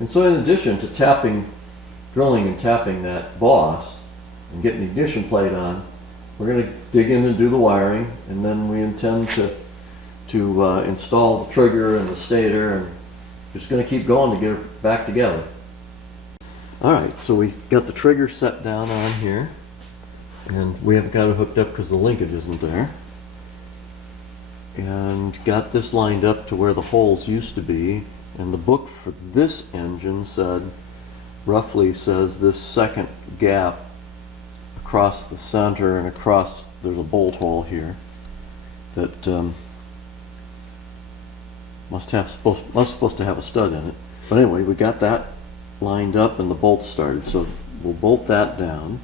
And so in addition to drilling and tapping that boss and getting the ignition plate on, we're going to dig in and do the wiring, and then we intend to install the trigger and the stator, and just going to keep going to get it back together. Alright, so we got the trigger set down on here, and we haven't got it hooked up because the linkage isn't there. And got this lined up to where the holes used to be, and the book for this engine roughly says this second gap across the center and across, there's a bolt hole here that supposed to have a stud in it. But anyway, we got that lined up and the bolts started, so we'll bolt that down.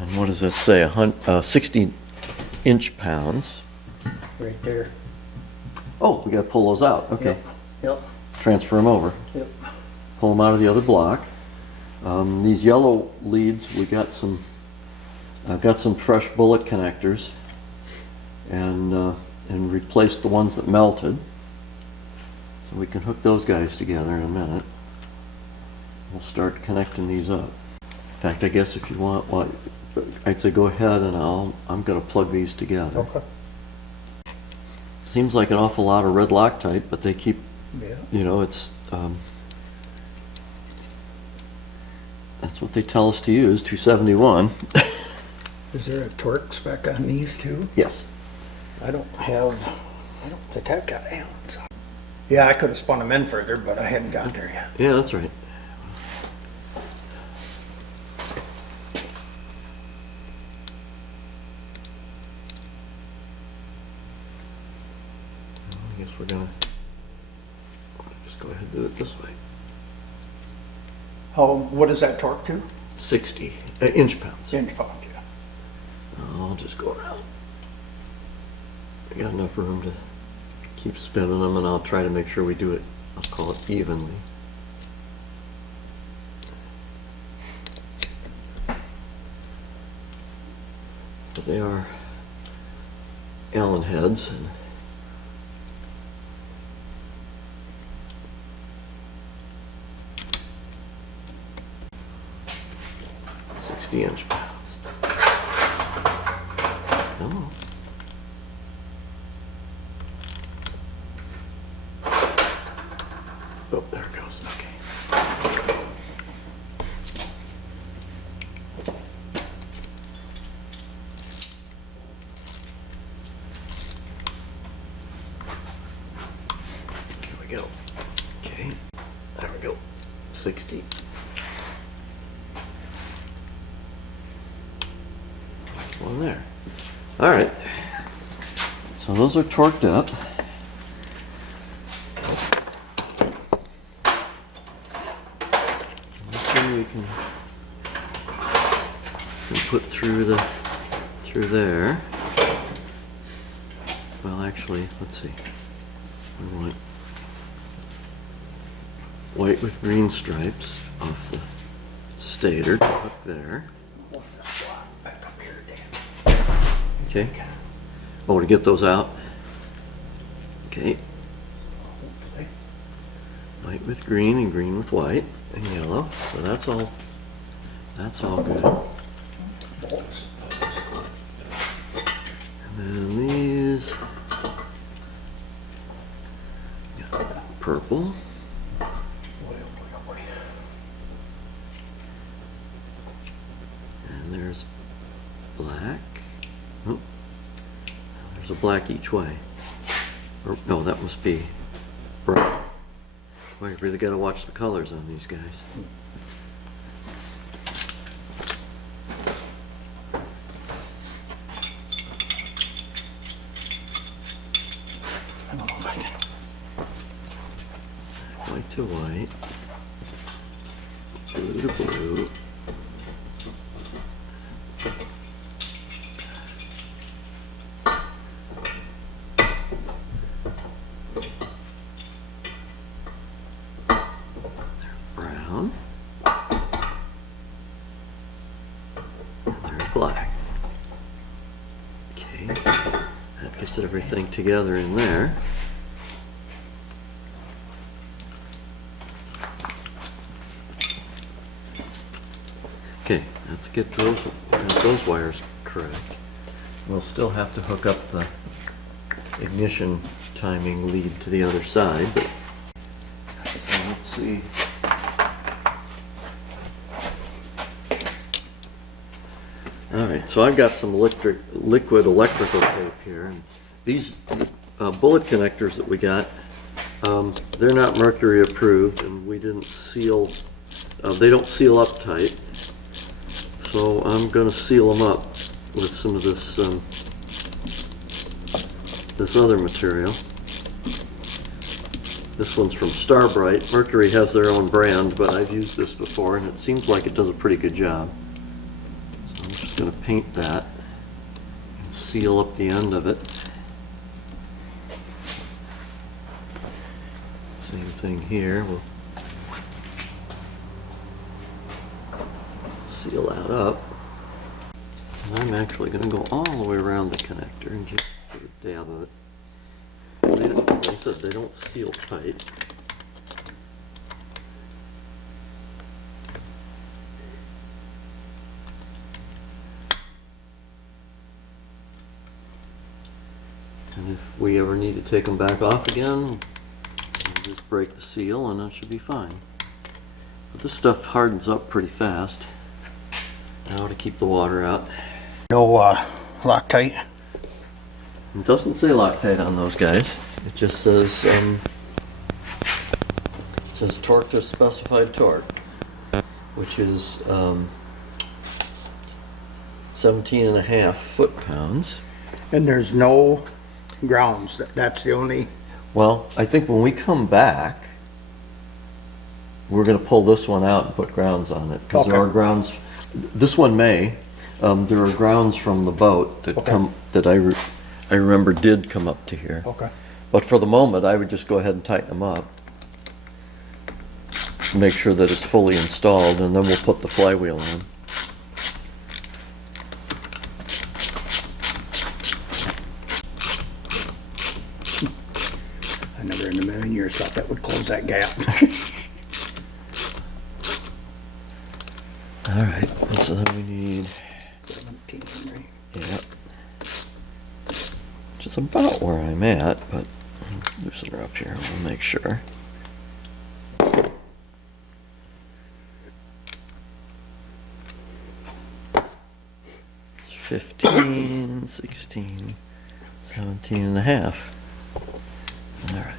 And what does that say? 60 inch-pounds. Right there. Oh, we got to pull those out. Okay. Yep. Transfer them over. Yep. Pull them out of the other block. These yellow leads, I've got some fresh bullet connectors, and replaced the ones that melted. So we can hook those guys together in a minute. We'll start connecting these up. In fact, I guess if you want, I'd say go ahead, and I'm going to plug these together. Okay. Seems like an awful lot of red Loctite, but they keep, Yeah. you know, it's that's what they tell us to use, 271. Is there a torque spec on these too? Yes. I don't think I've got Allen's. Yeah, I could have spun them in further, but I hadn't got there yet. Yeah, that's right. I guess we're gonna just go ahead and do it this way. What is that torque to? 60 inch-pounds. Inch-pound, yeah. I'll just go around. I got enough room to keep spinning them, and I'll try to make sure we do it, I'll call it evenly. But they are Allen heads, and inch-pounds. Oh. Oh, there it goes. Okay. Here we go. Okay. There we go. 60. One there. All right. So those are torqued up. This one we can put through there. Well, actually, let's see. We want white with green stripes off the stator up there. Okay. Oh, to get those out? Okay. Hopefully. White with green and green with white and yellow. So that's all good. Bolts. And then these purple. And there's black. Oh, there's a black each way. Or, no, that must be brown. Boy, you really got to watch the colors on these guys. I don't know if I can. White to white. Blue to blue. Brown. There's black. Okay, that gets everything together in there. Let's get those wires correct. We'll still have to hook up the ignition timing lead to the other side, but let's see. All right, so I've got some liquid electrical tape here. And these bullet connectors that we got, they're not Mercury approved, and we didn't seal, they don't seal up tight. So I'm going to seal them up with some of this this other material. This one's from Starbright. Mercury has their own brand, but I've used this before, and it seems like it does a pretty good job. So I'm just going to paint that and seal up the end of it. Same thing here. We'll seal that up. And I'm actually going to go all the way around the connector and just put a dab of it. Like I said, they don't seal tight. And if we ever need to take them back off again, we'll just break the seal and that should be fine. But this stuff hardens up pretty fast. Now to keep the water out. No Loctite. It doesn't say Loctite on those guys. It just says torque to specified torque, which is 17.5 foot-pounds. And there's no grounds. That's the only. Well, I think when we come back, we're going to pull this one out and put grounds on it because there are grounds. This one may. There are grounds from the boat that that I remember did come up to here. Okay. But for the moment, I would just go ahead and tighten them up. Make sure that it's fully installed, and then we'll put the flywheel in. I never in a million years thought that would close that gap. All right, and so then we need, 17, right? yeah, which is about where I'm at, but loosen her up here, we'll make sure. It's 15, 16, 17.5. All right.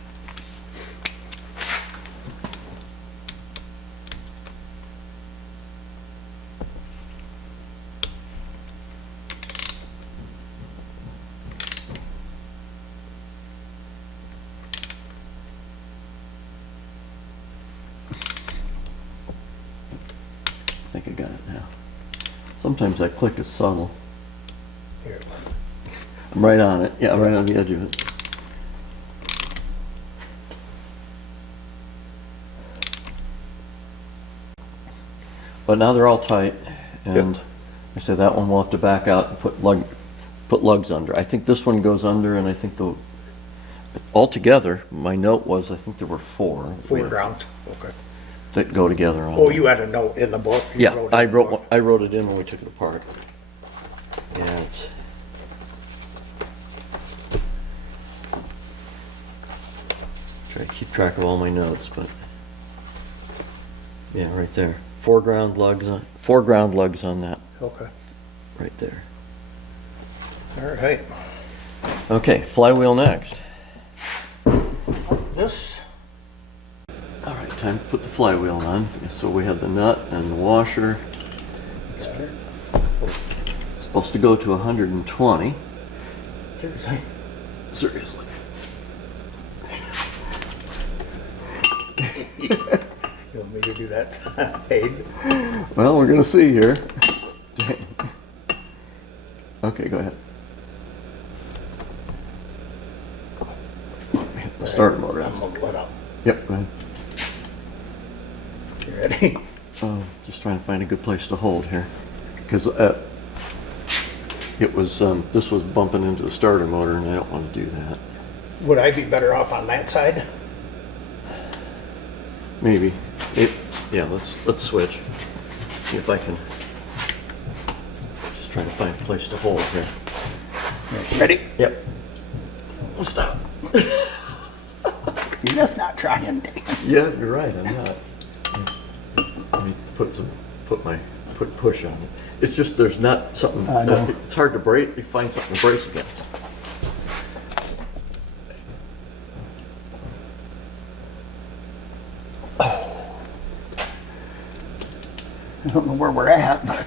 I think I got it now. Sometimes that click is subtle. Here. I'm right on it. Yeah, right on the edge of it. But now they're all tight, and I said that one we'll have to back out and put lugs under. I think this one goes under, and I think altogether, my note was I think there were four. Four grounds. Okay. That go together on. Oh, you had a note in the book? You Yeah, I it in the book? wrote it in when we took it apart. Yeah, it's. Try to keep track of all my notes, but yeah, right there. Four ground lugs on that. Okay. Right there. All right. Okay, flywheel next. This. All right, time to put the flywheel on. So we have the nut and the washer. It's supposed to go to 120. Seriously. Seriously. You want me to do that? Paid? Well, we're gonna see here. Okay, go ahead. Hit the starter motor. I'm gonna put up. Yep, go ahead. You ready? Just trying to find a good place to hold here, because it was this was bumping into the starter motor, and I don't want to do that. Would I be better off on that side? Maybe. Yeah, let's switch. See if I can trying to find a place to hold here. Ready? Yep. We'll stop. You're just not trying, Dan. Yeah, you're right, I'm not. Let me put push on it. It's just there's not something, I know. it's hard to brace, you find something to brace against. I don't know where we're at, but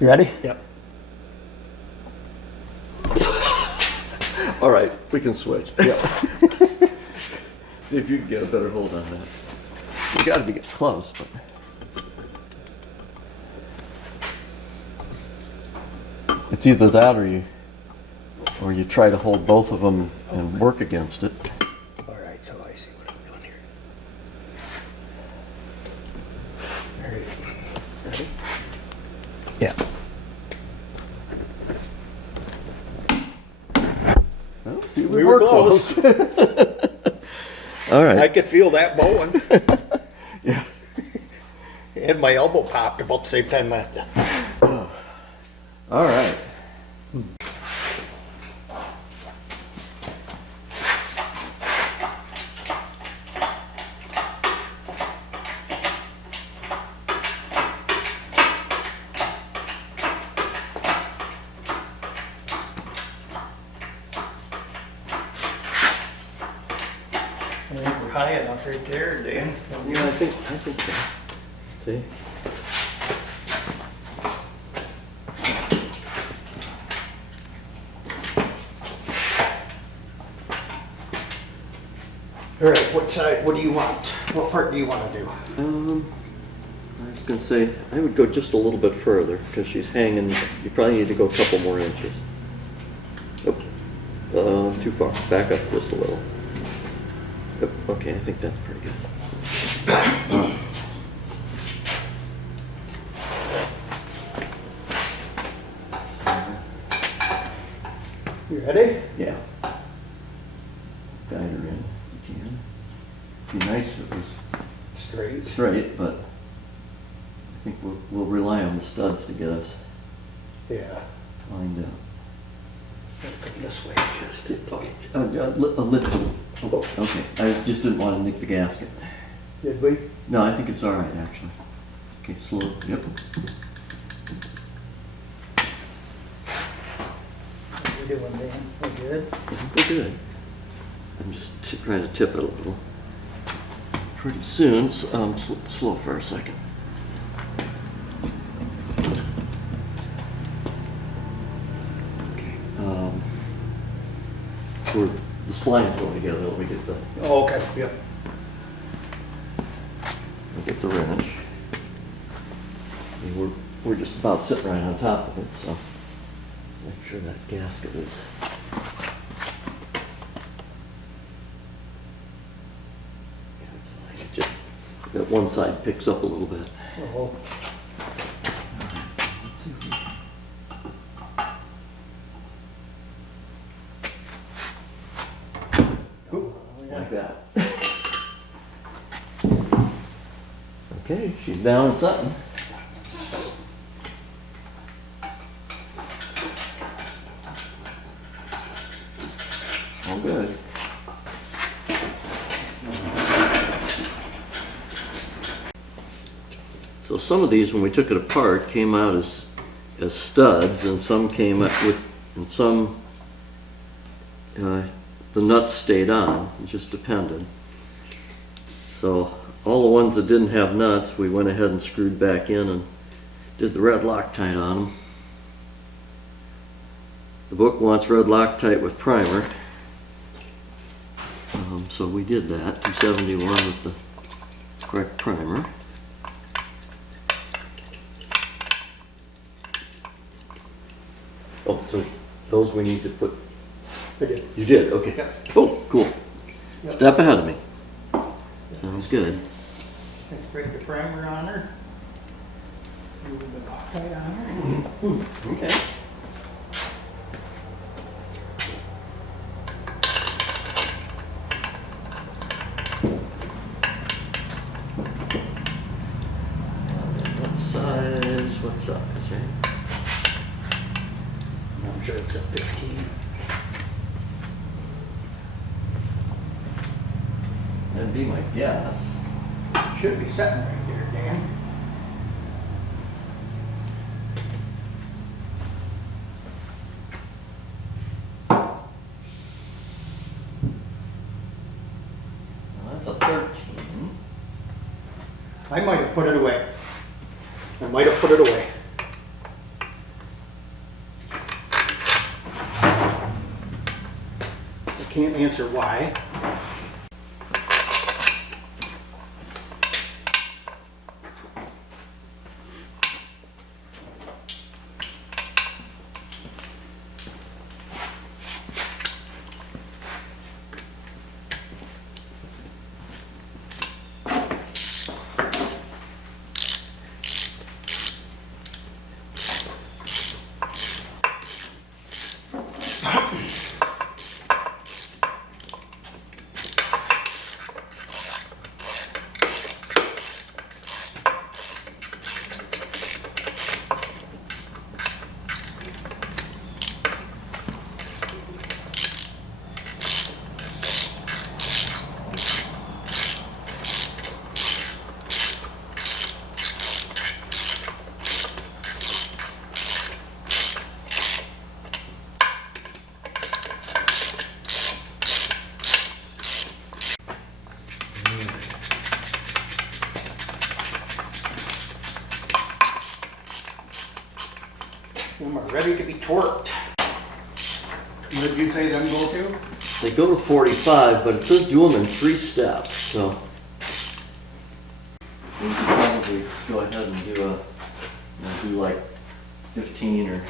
you ready? Yep. All right, we can switch. Yep. See if you can get a better hold on that. You gotta be getting close, but. It's either that or you try to hold both of them and work against it. All right, so I see what I'm doing here. Ready? Yeah. Well, see, We were close. All right. I could feel that bowing. Yeah. And my elbow popped about the same time that. All right. I think we're high enough right there, Dan. Yeah, I think so. See? All right, what side, what do you want? What part do you want to do? I was gonna say, I would go just a little bit further, because she's hanging, you probably need to go a couple more inches. Oh, too far, back up just a little. Yep, okay, I think that's pretty good. You ready? Yeah. Guide her in, if you can. Be nice if it was Straight. straight, but I think we'll rely on the studs to get us Yeah. lined up. Come this way, just. Lift it. Oh, okay, I just didn't want to nick the gasket. Did we? No, I think it's all right, actually. Okay, slow, yep. What you doing, Dan? We good? I think we're good. I'm just trying to tip it a little. Pretty soon, slow for a second. Okay, the splines going together, let me get the Oh, okay, yep. wrench. And we're just about sitting right on top of it, so let's make sure that gasket is. Just that one side picks up a little bit. Oh, Let's see if we- like that. Okay, she's down and something. All good. So some of these, when we took it apart, came out as studs, and some came out with, and some the nuts stayed on. It just depended. So all the ones that didn't have nuts, we went ahead and screwed back in and did the red Loctite on them. The book wants red Loctite with primer, so we did that. 271 with the correct primer. Oh, so those we need to put. I did. You did, okay. Yep. Oh, cool. Yep. Step ahead of me. Sounds good. Let's spray the primer on her. A little bit of Loctite on her. Okay. What size, right? I'm sure it's a 15. That'd be my guess. Should be sitting right there, Dan. Well, that's a 13. I might have put it away. I might have put it away. I can't answer why. Them are ready to be torqued. What did you say them go to? They go to 45, but it says do them in 3 steps, so. We could probably go ahead and do like 15 or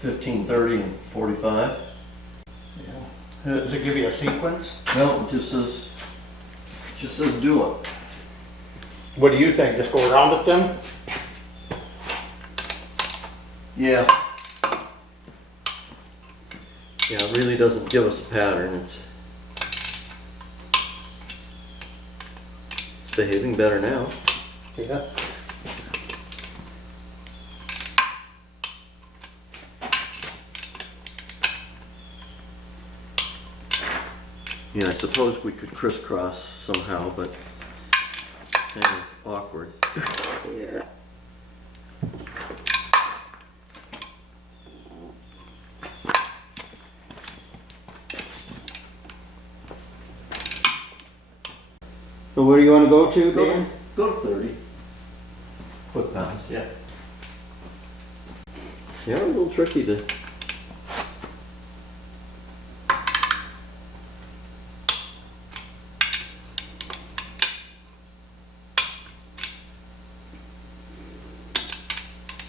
15, 30, and 45. Yeah. Does it give you a sequence? No, it just says do it. What do you think? Just go around it then? Yeah. Yeah, it really doesn't give us a pattern. It's behaving better now. Yeah. Yeah, I suppose we could crisscross somehow, but it's kind of awkward. Yeah. So where do you want to go to, Dan? Go to 30 foot-pounds, yeah. Yeah, a little tricky to.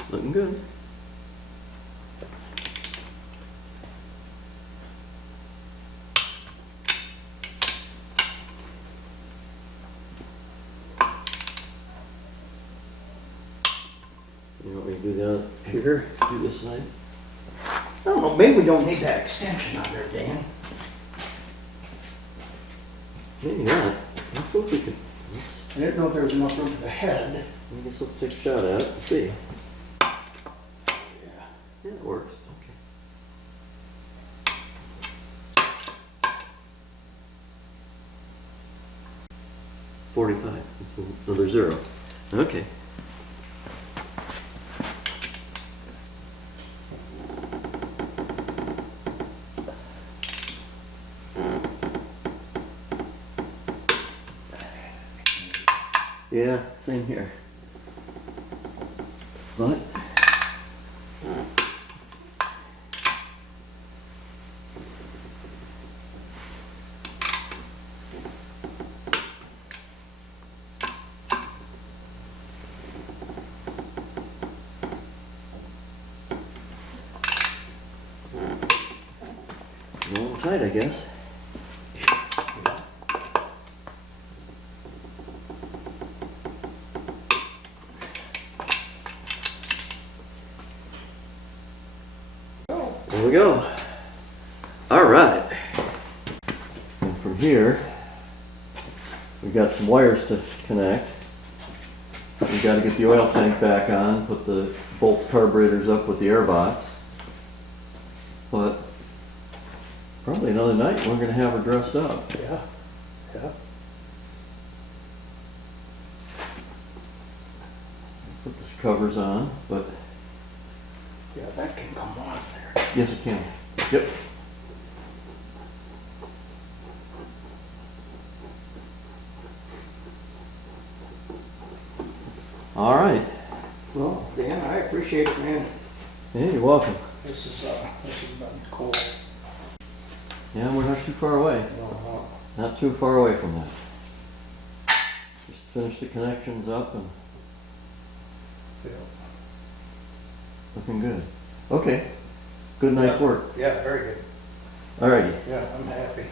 Looking good. You want me to do that here? Do this side? I don't know, maybe we don't need that extension on there, Dan. Maybe not. I thought we could. I didn't know if there was enough room for the head. I guess let's take a shot at it and see. Yeah, it works. Okay. 45. It's another 0. Okay. Yeah, same here. But a little tight, I guess. There we go. All right. And from here, we've got some wires to connect. We've got to get the oil tank back on, put the bolt carburetors up with the air box. but probably another night we're gonna have her dressed up. Yeah, yeah. Put the covers on, but Yeah, that can come off there. yes, it can. Yep. All right. Well, Dan, I appreciate it, man. Yeah, you're welcome. This has been cool. Yeah, we're not too far away. Not too far away from that. Just finish the connections up and Yeah. looking good. Okay. Good night's work. Yeah, very good. All righty. Yeah, I'm happy.